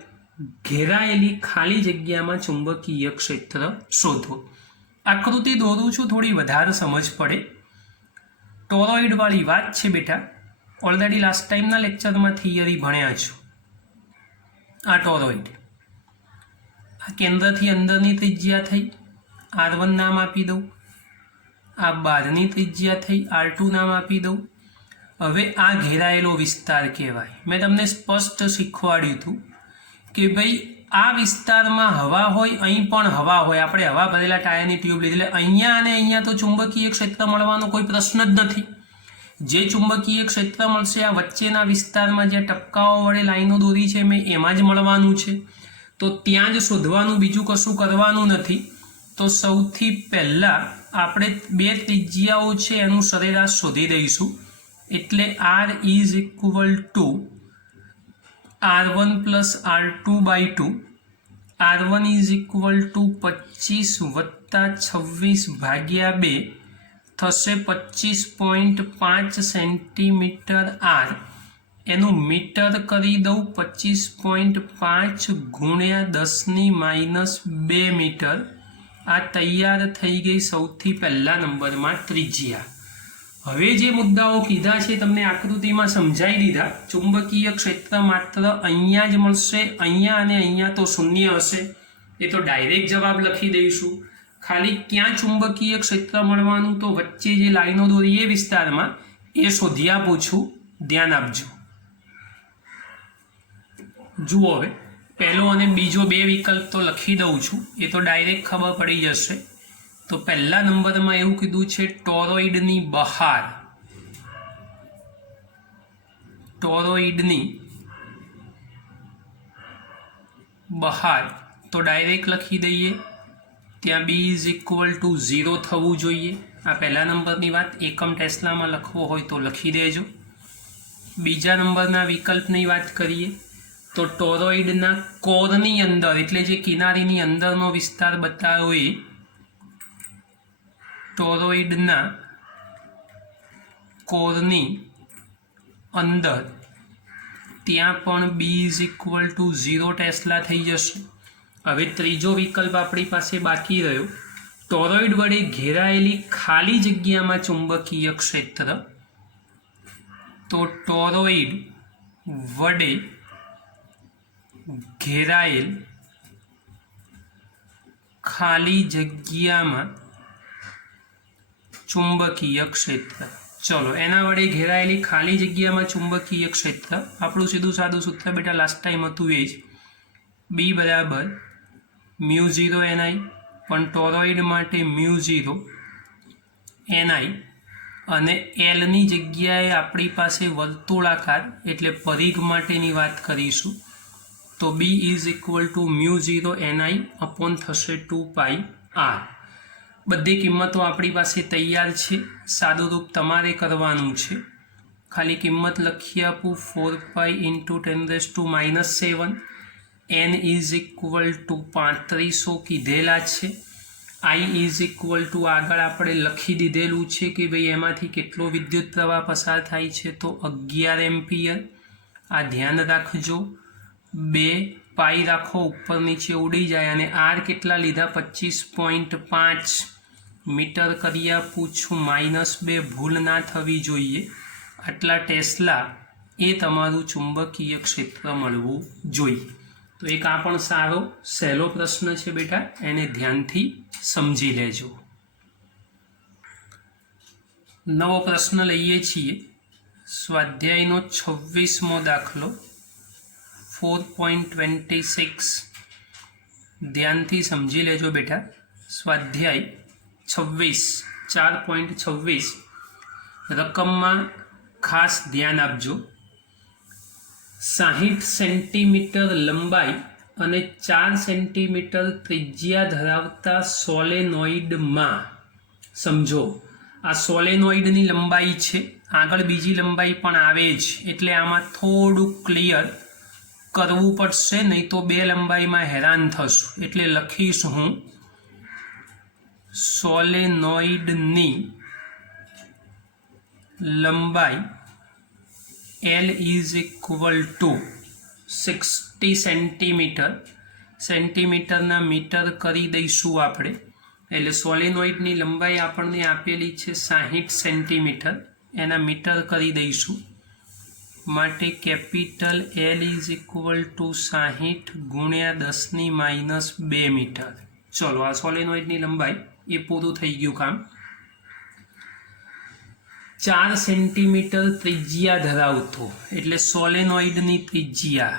ઘેરાયેલી ખાલી જગ્યામાં ચુંબકીય ક્ષેત્ર શોધો. આકૃતિ દોરું છું થોડી વધારે સમજ પડે. ટોરોઇડવાળી વાત છે બેટા, ઓલરેડી લાસ્ટ ટાઈમના લેક્ચરમાં થિયરી ભણ્યા છો. આ ટોરોઇડ, આ કેન્દ્રથી અંદરની ત્રિજ્યા થઈ, R1 નામ આપી દઉં, આ 12ની ત્રિજ્યા થઈ, R2 નામ આપી દઉં. હવે આ ઘેરાયેલો વિસ્તાર કહેવાય. મેં તમને સ્પષ્ટ શીખવાડ્યું હતું કે ભાઈ આ વિસ્તારમાં હવા હોય, અહીં પણ હવા હોય. આપણે હવા ભરેલા ટાયરની ટ્યુબ લીધી, એટલે અહીંયા અને અહીંયા તો ચુંબકીય ક્ષેત્ર મળવાનો કોઈ પ્રશ્ન જ નથી. જે ચુંબકીય ક્ષેત્ર મળશે આ વચ્ચેના વિસ્તારમાં જ્યાં ટપકાઓ વડે લાઈનો દોરી છે મેં એમાં જ મળવાનું છે. તો ત્યાં જ શોધવાનું, બીજું કશું કરવાનું નથી. તો સૌથી પહેલાં આપણે બે ત્રિજ્યાઓ છે એનું સરેરાશ શોધી દઈશું. એટલે R is equal two R1 plus R2/2. R1 is equal two 25 વત્તા 26 ભાગ્યા 2 થશે 25.5 સેન્ટીમીટર R. એનું મીટર કરી દઉં 25.5 ગુણ્યા 10⁻² મીટર. આ તૈયાર થઈ ગઈ સૌથી પહેલા નંબરમાં ત્રિજ્યા. હવે જે મુદ્દાઓ કીધા છે તમને આકૃતિમાં સમજાવી દીધા. ચુંબકીય ક્ષેત્ર માત્ર અહીંયા જ મળશે, અહીંયા અને અહીંયા તો શૂન્ય હશે, એ તો ડાયરેક્ટ જવાબ લખી દઈશું. ખાલી ક્યાં ચુંબકીય ક્ષેત્ર મળવાનું, તો વચ્ચે જે લાઈનો દોરી એ વિસ્તારમાં, એ શોધ્યા પૂછું, ધ્યાન આપજો. જુઓ હવે પહેલો અને બીજો બે વિકલ્પ તો લખી દઉં છું, એ તો ડાયરેક્ટ ખબર પડી જશે. તો પહેલા નંબરમાં એવું કીધું છે ટોરોઇડની બહાર, ટોરોઇડની બહાર તો ડાયરેક્ટ લખી દઈએ, ત્યાં B ઇઝ ઇક્વલ ટુ 0 થવું જોઈએ. આ પહેલા નંબરની વાત, એકમ ટેસ્લામાં લખવો હોય તો લખી દેજો. બીજા નંબરના વિકલ્પની વાત કરીએ તો ટોરોઇડના કોરની અંદર, એટલે જે કિનારીની અંદરનો વિસ્તાર બતાવ્યો એ ટોરોઇડના કોરની અંદર, ત્યાં પણ B is equal two 0 tesla થઈ જશે. હવે ત્રીજો વિકલ્પ આપણી પાસે બાકી રહ્યો, ટોરોઇડ વડે ઘેરાયેલી ખાલી જગ્યામાં ચુંબકીય ક્ષેત્ર. તો ટોરોઇડ વડે ઘેરાયેલ ખાલી જગ્યામાં ચુંબકીય ક્ષેત્ર. ચલો, એના વડે ઘેરાયેલી ખાલી જગ્યામાં ચુંબકીય ક્ષેત્ર, આપણું સીધું સાદું સૂત્ર બેટા લાસ્ટ ટાઈમ હતું એ જ, B બરાબર μ0 ni, પણ ટોરોઇડ માટે μ0 ni, અને Lની જગ્યાએ આપણી પાસે વર્તુળાકાર એટલે પરિઘ માટેની વાત કરીશું. તો B is equal to μ0 ni upon થશે 2πr. બધી કિંમતો આપણી પાસે તૈયાર છે, સાદું રૂપ તમારે કરવાનું છે. ખાલી કિંમત લખી આપું, 4π × 10⁻⁷. n ઇઝ ઇક્વલ ટુ 3500 કીધેલા છે. I ઇઝ ઇક્વલ ટુ આગળ આપણે લખી દીધેલું છે કે ભાઈ એમાંથી કેટલો વિદ્યુત પ્રવાહ પસાર થાય છે, તો 11 એમ્પિયર. આ ધ્યાન રાખજો. 2π રાખો, ઉપર નીચે ઉડી જાય. અને R કેટલા લીધા, 25.5 મીટર કરી આપું છું, -2, ભૂલ ના થવી જોઈએ. આટલા ટેસ્લા એ તમારું ચુંબકીય ક્ષેત્ર મળવું જોઈએ. તો એક આ પણ સારો સહેલો પ્રશ્ન છે બેટા, એને ધ્યાનથી સમજી લેજો. નવો પ્રશ્ન લઈએ છીએ, સ્વાધ્યાયનો 26મો દાખલો, 4.26. ધ્યાનથી સમજી લેજો બેટા. સ્વાધ્યાય 26 4.26 રકમમાં ખાસ ધ્યાન આપજો. 60 સેન્ટીમીટર લંબાઈ અને 4 સેન્ટીમીટર ત્રિજ્યા ધરાવતા સોલેનોઇડમાં, સમજો આ સોલેનોઇડની લંબાઈ છે, આગળ બીજી લંબાઈ પણ આવે જ, એટલે આમાં થોડું ક્લિયર કરવું પડશે, નહીં તો બે લંબાઈમાં હેરાન થશું. એટલે લખીશ હું સોલેનોઇડની લંબાઈ L is equal to 60 centimetre. સેન્ટીમીટરના મીટર કરી દઈશું આપણે. એટલે સોલેનોઇડની લંબાઈ આપણને આપેલી છે 60 સેન્ટીમીટર, એના મીટર કરી દઈશું. માટે capital L is equal to 60 ગુણ્યા 10⁻² મીટર. ચલો આ સોલેનોઇડની લંબાઈ એ પૂરું થઈ ગયું કામ. 4 સેન્ટીમીટર ત્રિજ્યા ધરાવતો એટલે સોલેનોઇડની ત્રિજ્યા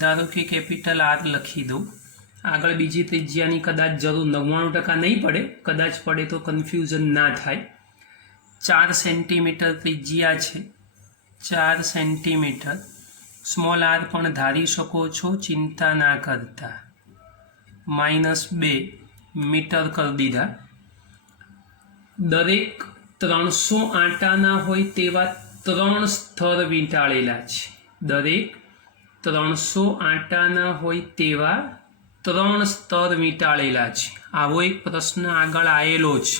ધારો કે કેપિટલ R લખી દઉં. આગળ બીજી ત્રિજ્યાની કદાચ જરૂર 99% નહીં પડે, કદાચ પડે તો કન્ફ્યુઝન ના થાય. 4 સેન્ટીમીટર ત્રિજ્યા છે, 4 સેન્ટીમીટર. સ્મોલ r પણ ધારી શકો છો, ચિંતા ના કરતા. -2 મીટર કરી દીધા. દરેક 300 આંટાના હોય તેવા 3 સ્તર વીંટાળેલા છે. દરેક 300 આંટાના હોય તેવા 3 સ્તર વીંટાળેલા છે. આવો એક પ્રશ્ન આગળ આવેલો છે,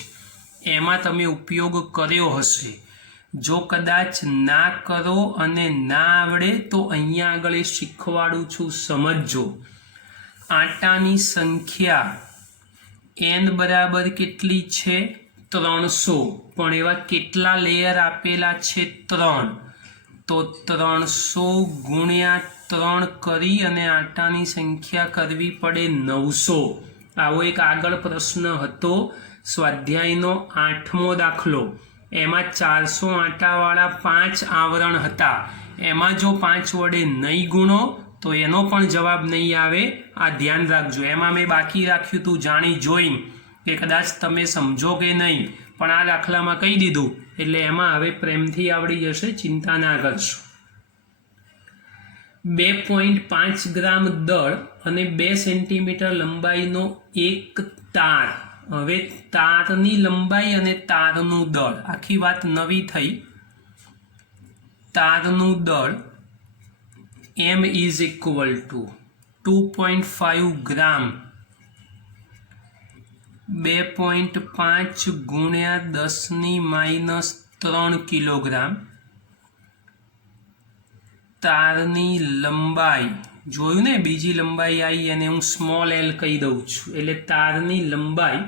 એમાં તમે ઉપયોગ કર્યો હશે. જો કદાચ ના કરો અને ના આવડે તો અહીંયા આગળ એ શીખવાડું છું, સમજજો. આંટાની સંખ્યા n બરાબર કેટલી છે? 300. પણ એવા કેટલા લેયર આપેલા છે? 3. તો 300 ગુણ્યા 3 કરી અને આંટાની સંખ્યા કરવી પડે 900. આવો એક આગળ પ્રશ્ન હતો, સ્વાધ્યાયનો 8મો દાખલો. એમાં 400 આંટાવાળા 5 આવરણ હતા. એમાં જો 5 વડે નહીં ગુણો તો એનો પણ જવાબ નહીં આવે. આ ધ્યાન રાખજો. એમાં મેં બાકી રાખ્યું હતું જાણી જોઈને કે કદાચ તમે સમજો કે નહીં, પણ આ દાખલામાં કહી દીધું એટલે એમાં હવે પ્રેમથી આવડી જશે, ચિંતા ના કરશો. 2.5 ગ્રામ દળ અને 2 સેન્ટીમીટર લંબાઈનો એક તાર. હવે તારની લંબાઈ અને તારનું દળ, આખી વાત નવી થઈ. તારનું દળ m is equal to 2.5 ગ્રામ 2.5 ગુણ્યા 10⁻³ કિલોગ્રામ. તારની લંબાઈ જોયું ને, બીજી લંબાઈ આવી એને હું સ્મોલ l કહી દઉં છું. એટલે તારની લંબાઈ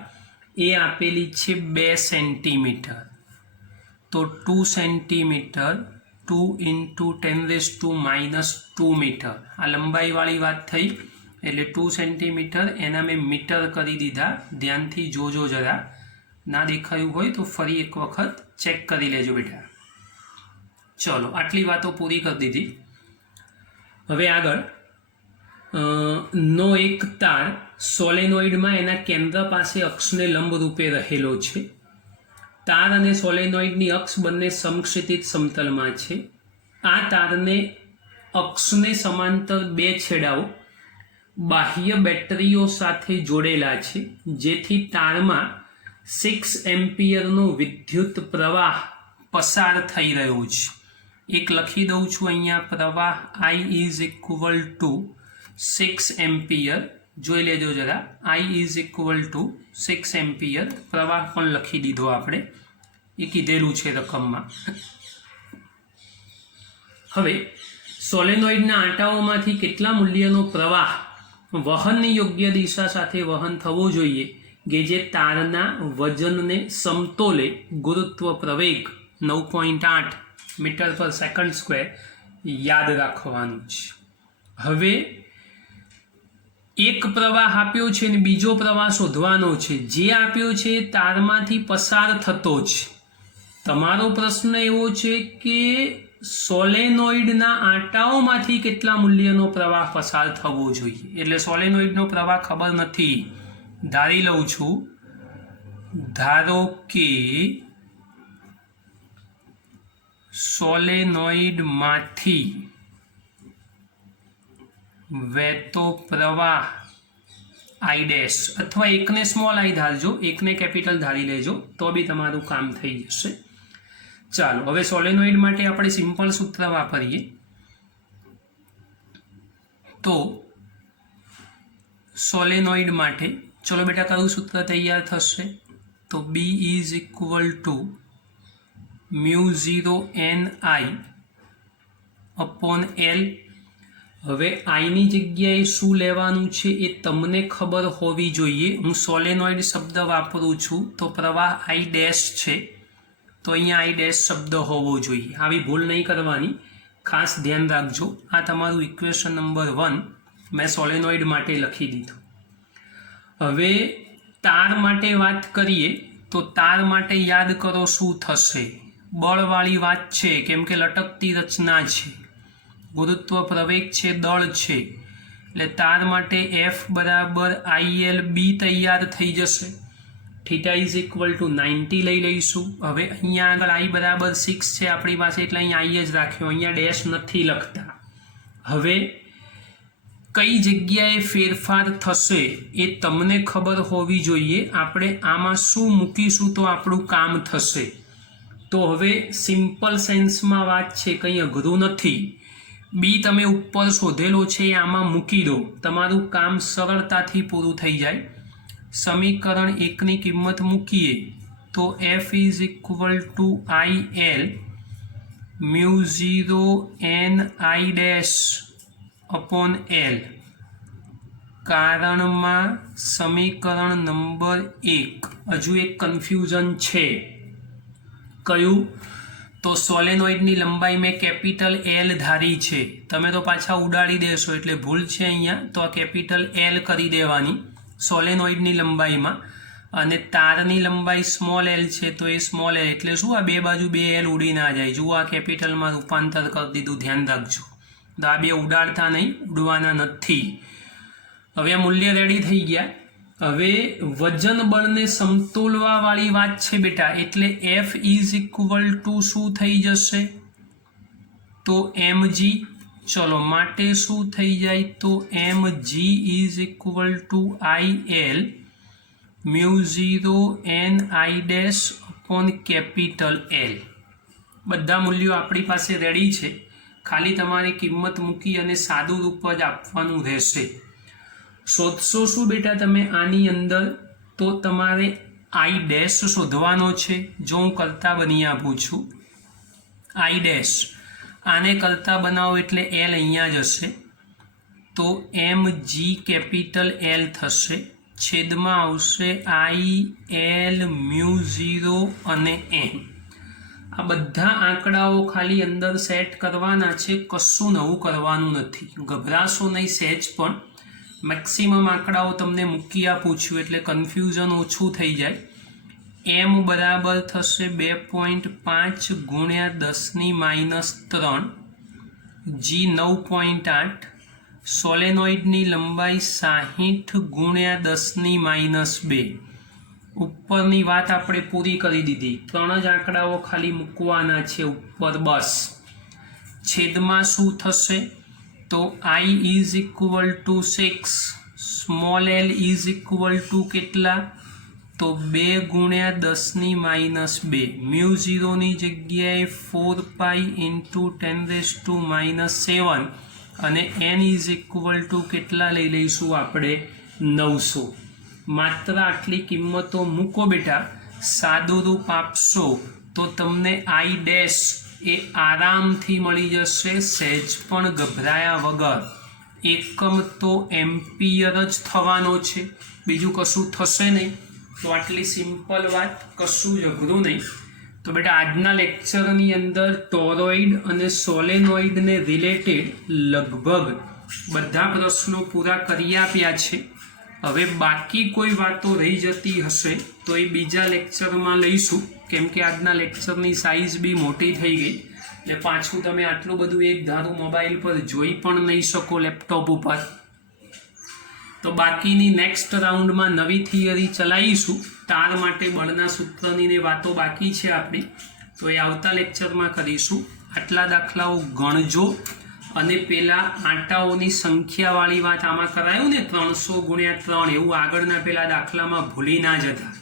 એ આપેલી છે 2 સેન્ટીમીટર. તો 2 સેન્ટીમીટર 2 × 10⁻² મીટર. આ લંબાઈવાળી વાત થઈ. એટલે 2 સેન્ટીમીટર એના મેં મીટર કરી દીધા. ધ્યાનથી જોજો જરા, ના દેખાયું હોય તો ફરી એક વખત ચેક કરી લેજો બેટા. ચલો આટલી વાતો પૂરી કરી દીધી. હવે આગળ નો એક તાર સોલેનોઇડમાં એના કેન્દ્ર પાસે અક્ષને લંબ રૂપે રહેલો છે. તાર અને સોલેનોઇડની અક્ષ બંને સમક્ષિતિજ સમતલમાં છે. આ તારને અક્ષને સમાંતર 2 છેડાઓ બાહ્ય બેટરીઓ સાથે જોડેલા છે, જેથી તારમાં 6 એમ્પિયરનો વિદ્યુત પ્રવાહ પસાર થઈ રહ્યો છે. એક લખી દઉં છું અહીંયા, પ્રવાહ I is equal to 6 ampere. જોઈ લેજો જરા, I is equal to 6 ampere. પ્રવાહ પણ લખી દીધો આપણે, એ કીધેલું છે રકમમાં. હવે સોલેનોઇડના આંટાઓમાંથી કેટલા મૂલ્યનો પ્રવાહ વહનની યોગ્ય દિશા સાથે વહન થવો જોઈએ કે જે તારના વજનને સમતોલે ગુરુત્વ પ્રવેગ 9.8 મીટર પર સેકન્ડ સ્ક્વેર યાદ રાખવાનું છે. હવે એક પ્રવાહ આપ્યો છે અને બીજો પ્રવાહ શોધવાનો છે. જે આપ્યો છે તારમાંથી પસાર થતો છે. તમારો પ્રશ્ન એવો છે કે સોલેનોઇડના આંટાઓમાંથી કેટલા મૂલ્યનો પ્રવાહ પસાર થવો જોઈએ. એટલે સોલેનોઇડનો પ્રવાહ ખબર નથી, ધારી લઉં છું. ધારો કે સોલેનોઇડમાંથી વહેતો પ્રવાહ I ડેશ, અથવા એકને સ્મોલ I ધારજો, એકને કેપિટલ ધારી લેજો તો બી તમારું કામ થઈ જશે. ચાલો હવે સોલેનોઇડ માટે આપણે સિમ્પલ સૂત્ર વાપરીએ. તો સોલેનોઇડ માટે ચલો બેટા કયું સૂત્ર તૈયાર થશે? તો B is equal to μ0NI/L. હવે આઈની જગ્યાએ શું લેવાનું છે એ તમને ખબર હોવી જોઈએ. હું સોલેનોઇડ શબ્દ વાપરું છું તો પ્રવાહ I ડેશ છે, તો અહીંયા I ડેશ શબ્દ હોવો જોઈએ. આવી ભૂલ નહીં કરવાની. ખાસ ધ્યાન રાખજો, આ તમારું ઇક્વેશન નંબર 1 મેં સોલેનોઇડ માટે લખી દીધું. હવે તાર માટે વાત કરીએ તો તાર માટે યાદ કરો શું થશે. બળવાળી વાત છે, કેમ કે લટકતી રચના છે, ગુરુત્વ પ્રવેગ છે, દળ છે, એટલે તાર માટે F બરાબર ILB તૈયાર થઈ જશે. થીટા ઇઝ ઇક્વલ ટુ 90 લઈ લઈશું. હવે અહીંયા આગળ I બરાબર 6 છે આપણી પાસે, એટલે અહીંયા I જ રાખ્યો, અહીંયા ડેશ નથી લખતા. હવે કઈ જગ્યાએ ફેરફાર થશે એ તમને ખબર હોવી જોઈએ. આપણે આમાં શું મૂકીશું તો આપણું કામ થશે. તો હવે સિમ્પલ સેન્સમાં વાત છે, કંઈ અઘરું નથી. બી તમે ઉપર શોધેલો છે એ આમાં મૂકી દો, તમારું કામ સરળતાથી પૂરું થઈ જાય. સમીકરણ 1ની કિંમત મૂકીએ તો F is equal two IL mu 0 NI dash upon L. કારણમાં સમીકરણ નંબર 1 હજુ એક કન્ફ્યુઝન છે. કયું? તો સોલેનોઇડની લંબાઈ મેં કેપિટલ L ધારી છે, તમે તો પાછા ઉડાડી દેશો એટલે ભૂલ છે અહીંયા. તો આ કેપિટલ L કરી દેવાની સોલેનોઇડની લંબાઈમાં, અને તારની લંબાઈ સ્મોલ l છે તો એ સ્મોલ l, એટલે શું આ બે બાજુ 2 l ઉડી ના જાય. જુઓ આ કેપિટલમાં રૂપાંતર કરી દીધું, ધ્યાન રાખજો. તો આ બે ઉડાડતા નહીં, ઉડવાના નથી. હવે આ મૂલ્ય રેડી થઈ ગયા. હવે વજન બળને સમતોલવા વાળી વાત છે બેટા, એટલે F ઇઝ ઇક્વલ ટુ શું થઈ જશે તો mg. ચલો માટે શું થઈ જાય તો mg is equal two IL mu 0 NI dash upon capital L. બધા મૂલ્યો આપણી પાસે રેડી છે, ખાલી તમારે કિંમત મૂકી અને સાદું રૂપ જ આપવાનું રહેશે. શોધશો શું બેટા તમે આની અંદર? તો તમારે I ડેશ શોધવાનો છે. જો હું કરતા બની આપું છું, I ડેશ આને કરતા બનાવો એટલે L અહીંયા જ હશે, તો mg કેપિટલ L થશે, છેદમાં આવશે IL મ્યુ 0 અને n. આ બધા આંકડાઓ ખાલી અંદર સેટ કરવાના છે, કશું નવું કરવાનું નથી. ગભરાશો નહીં સહેજ પણ. મેક્સિમમ આંકડાઓ તમને મૂકી આપું છું એટલે કન્ફ્યુઝન ઓછું થઈ જાય. m બરાબર થશે 2.5 ગુણ્યા 10⁻³ g 9.8. સોલેનોઇડની લંબાઈ 60 ગુણ્યા 10⁻². ઉપરની વાત આપણે પૂરી કરી દીધી, 3 જ આંકડાઓ ખાલી મૂકવાના છે ઉપર બસ. છેદમાં શું થશે તો I is equal two 6, small l is equal two કેટલા તો 2 ગુણ્યા 10⁻². મ્યુ 0ની જગ્યાએ 4π ઇન્ટુ 10⁻⁷, અને n ઇઝ ઇક્વલ ટુ કેટલા લઈ લઈશું આપણે 900. માત્ર આટલી કિંમતો મૂકો બેટા, સાદું રૂપ આપશો તો તમને I ડેશ એ આરામથી મળી જશે, સહેજ પણ ગભરાયા વગર. એકમ તો એમ્પિયર જ થવાનો છે, બીજું કશું થશે નહીં. તો આટલી સિમ્પલ વાત, કશું જ અઘરું નહીં. તો બેટા આજના લેક્ચરની અંદર ટોરોઇડ અને સોલેનોઇડને રિલેટેડ લગભગ બધા પ્રશ્નો પૂરા કરી આપ્યા છે. હવે બાકી કોઈ વાતો રહી જતી હશે તો એ બીજા લેક્ચરમાં લઈશું, કેમ કે આજના લેક્ચરની સાઇઝ બી મોટી થઈ ગઈ, એટલે પાછું તમે આટલું બધું એક ધારું મોબાઈલ પર જોઈ પણ નહીં શકો લેપટોપ ઉપર. તો બાકીની નેક્સ્ટ રાઉન્ડમાં નવી થિયરી ચલાવીશું. તાર માટે બળના સૂત્રની વાતો બાકી છે આપણી, તો એ આવતા લેક્ચરમાં કરીશું. આટલા દાખલાઓ ગણજો, અને પેલા આંટાઓની સંખ્યાવાળી વાત આમાં કરાયું ને 300 ગુણ્યા 3, એવું આગળના પેલા દાખલામાં ભૂલી ના જતા.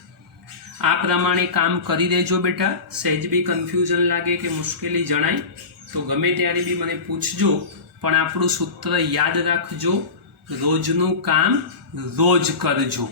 આ પ્રમાણે કામ કરી દેજો બેટા. સહેજ બી કન્ફ્યુઝન લાગે કે મુશ્કેલી જણાય તો ગમે ત્યારે બી મને પૂછજો, પણ આપણું સૂત્ર યાદ રાખજો, રોજનું કામ રોજ કરજો.